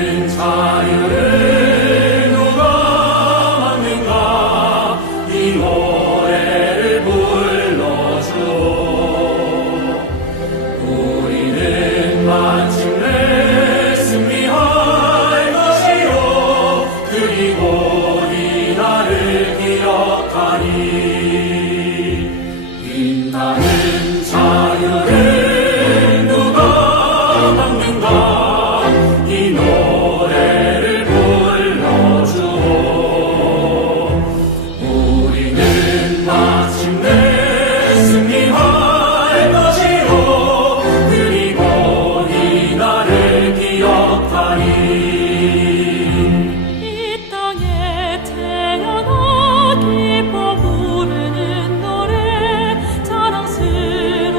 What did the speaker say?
인 자유를 누가 나는가이 것이요 노래를 불러줘 우리는 승리할 그리고 인자